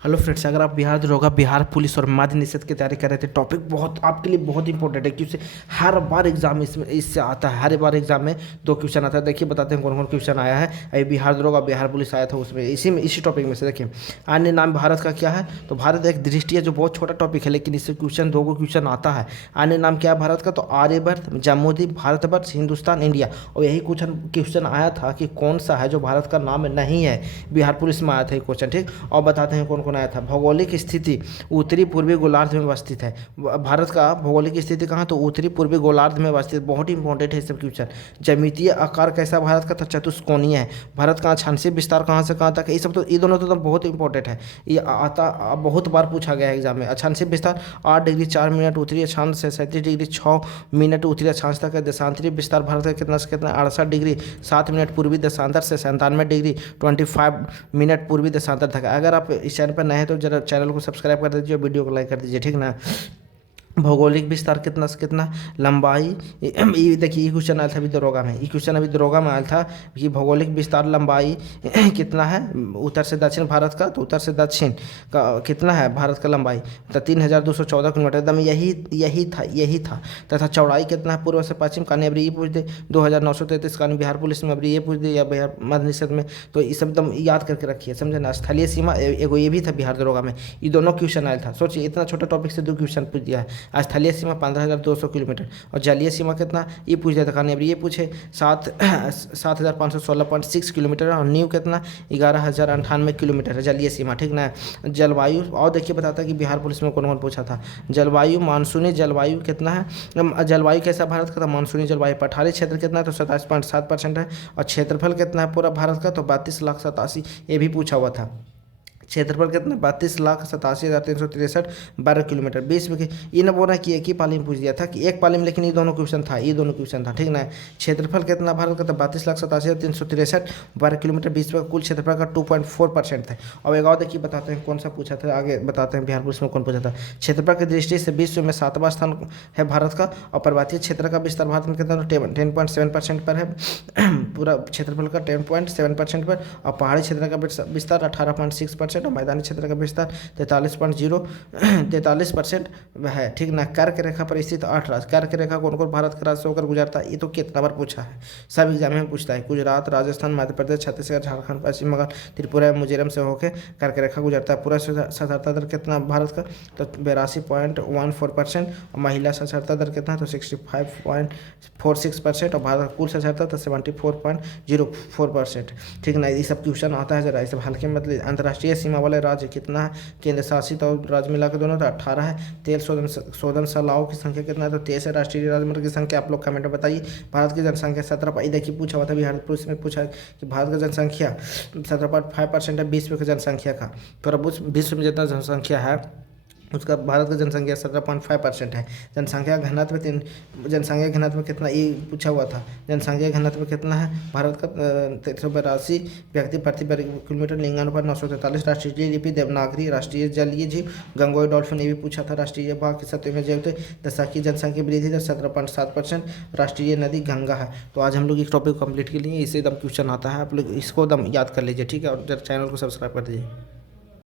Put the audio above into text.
Hello friends, अगर आप बिहार दरोगा, बिहार पुलिस और मद्य निषेध की तैयारी कर रहे थे, टॉपिक बहुत आपके लिए बहुत इंपॉर्टेंट है क्योंकि हर बार एग्जाम इसमें इससे आता है। हर बार एग्जाम में दो क्वेश्चन आता है। देखिए बताते हैं कौन कौन क्वेश्चन आया है। अभी बिहार दरोगा, बिहार पुलिस आया था, उसमें इसी टॉपिक में से देखिए। अन्य नाम भारत का क्या है? तो भारत एक दृष्टि है जो बहुत छोटा टॉपिक है, लेकिन इससे क्वेश्चन दो क्वेश्चन आता है। अन्य नाम क्या है भारत का? तो आर्यभट्ट, जम्मूद्वीप, भारतवर्ष, हिंदुस्तान, इंडिया। और यही क्वेश्चन आया था कि कौन सा है जो भारत का नाम नहीं है। बिहार पुलिस में आया था ये क्वेश्चन, ठीक। और बताते हैं कौन कौन आया था। भौगोलिक स्थिति उत्तरी पूर्वी गोलार्ध में अवस्थित है। भारत का भौगोलिक स्थिति कहाँ? तो उत्तरी पूर्वी गोलार्ध में अवस्थित। बहुत इंपॉर्टेंट है सब क्वेश्चन। ज्यामितीय आकार कैसा भारत का? तो चतुष्कोणीय है। भारत का अक्षांशीय विस्तार कहाँ से कहाँ तक है? ये सब तो ये दोनों तो बहुत इंपॉर्टेंट है। ये आता बहुत बार पूछा गया है एग्जाम में। अक्षांशीय विस्तार 8 डिग्री 4 मिनट उत्तरी अक्षांश से 37 डिग्री 6 मिनट उत्तरी अक्षांश तक है। देशांतरी विस्तार भारत का कितना से कितना? 68 डिग्री 7 मिनट पूर्वी देशांतर से 97 डिग्री 25 मिनट पूर्वी देशांतर तक है। अगर आप इस चैनल पर नए हैं तो जरा चैनल को सब्सक्राइब कर दीजिए और वीडियो को लाइक कर दीजिए, ठीक ना। भौगोलिक विस्तार कितना से कितना? लंबाई ये देखिए, ये क्वेश्चन आया था अभी दरोगा में। ये क्वेश्चन अभी दरोगा में आया था कि भौगोलिक विस्तार लंबाई कितना है उत्तर से दक्षिण भारत का? तो उत्तर से दक्षिण का कितना है भारत का लंबाई? तो 3214 किलोमीटर, एकदम यही था। तथा चौड़ाई कितना है पूर्व से पश्चिम का? अभी ये पूछ दे 2933 का बिहार पुलिस में, अभी ये पूछ दे या बिहार मध्य निषेध में। तो ये सब एकदम याद करके रखिए, समझे ना। स्थलीय सीमा एगो ये भी था बिहार दरोगा में। ये दोनों क्वेश्चन आया था। सोचिए, इतना छोटा टॉपिक से दो क्वेश्चन पूछ दिया है। स्थलीय सीमा 15,200 किलोमीटर और जलीय सीमा कितना? ये पूछ दिया था खाने। अब ये पूछे 7,516.6 किलोमीटर और न्यू कितना? 11,098 किलोमीटर है जलीय सीमा, ठीक ना। जलवायु और देखिए बताता है कि बिहार पुलिस में कौन कौन पूछा था। जलवायु, मानसूनी जलवायु कितना है? जलवायु कैसा भारत का? था मानसूनी जलवायु। पठारी क्षेत्र कितना है? तो 27.7% है। और क्षेत्रफल कितना है पूरा भारत का? तो 32,87,000, ये भी पूछा हुआ था। क्षेत्रफल कितना? 32,87,363 12 किलोमीटर 20 में। ये न बोला कि एक ही पाली में पूछ दिया था कि एक पाली में, लेकिन ये दोनों क्वेश्चन था, ठीक ना। क्षेत्रफल कितना भारत का? तो 32,87,363 12 किलोमीटर 20 में। कुल क्षेत्रफल का 2.4% था। और एक और देखिए बताते हैं कौन सा पूछा था, आगे बताते हैं बिहार पुलिस में कौन पूछा था। क्षेत्रफल की दृष्टि से विश्व में 7वां स्थान है भारत का। और पर्वतीय क्षेत्र का विस्तार भारत में कितना? 10.7% पर है। पूरा क्षेत्रफल का 10.7% पर। और पहाड़ी क्षेत्र का विस्तार 18.6% और मैदानी क्षेत्र का विस्तार 43% है, ठीक ना। कर्क रेखा पर स्थित 8 राज्य। कर्क रेखा कौन कौन भारत के राज्य से होकर गुजरता है? ये तो कितना बार पूछा है, सब एग्जाम में पूछता है। गुजरात, राजस्थान, मध्य प्रदेश, छत्तीसगढ़, झारखंड, पश्चिम बंगाल, त्रिपुरा, मिजोरम से होकर कर्क रेखा गुजरता है। पूरा साक्षरता दर कितना भारत का? तो 82.14%। और महिला साक्षरता दर कितना है? तो 65.46%। और भारत कुल साक्षरता तो 74.04%, ठीक ना। ये सब क्वेश्चन आता है, जरा ये सब हल्के मतलब। अंतर्राष्ट्रीय सीमा वाले राज्य कितना है? केंद्र शासित और राज्य मिलाकर दोनों तो 18 है। तेल शोधनशालाओं की संख्या कितना है? तो 23 है। राष्ट्रीय राजमार्ग की संख्या आप लोग कमेंट में बताइए। भारत की जनसंख्या 17, देखिए पूछा हुआ था बिहार पुलिस में, पूछा कि भारत का जनसंख्या 17.5% है विश्व की जनसंख्या का। तो विश्व में जितना जनसंख्या है उसका भारत का जनसंख्या 17.5% है। जनसंख्या घनत्व कितना? ये पूछा हुआ था। जनसंख्या घनत्व कितना है भारत का? 382 व्यक्ति प्रति वर्ग किलोमीटर। लिंगानुपात 943। राष्ट्रीय जीडीपी देवनागरी। राष्ट्रीय जलीय जीव गंगोई डॉल्फिन, ये भी पूछा था। राष्ट्रीय बाघ की 70वें जयंती। दशकीय जनसंख्या वृद्धि दर 17.7%। राष्ट्रीय नदी गंगा है। तो आज हम लोग इस टॉपिक को कंप्लीट के लिए इसे एकदम क्वेश्चन आता है, आप लोग इसको एकदम याद कर लीजिए, ठीक है। और चैनल को सब्सक्राइब कर दीजिए।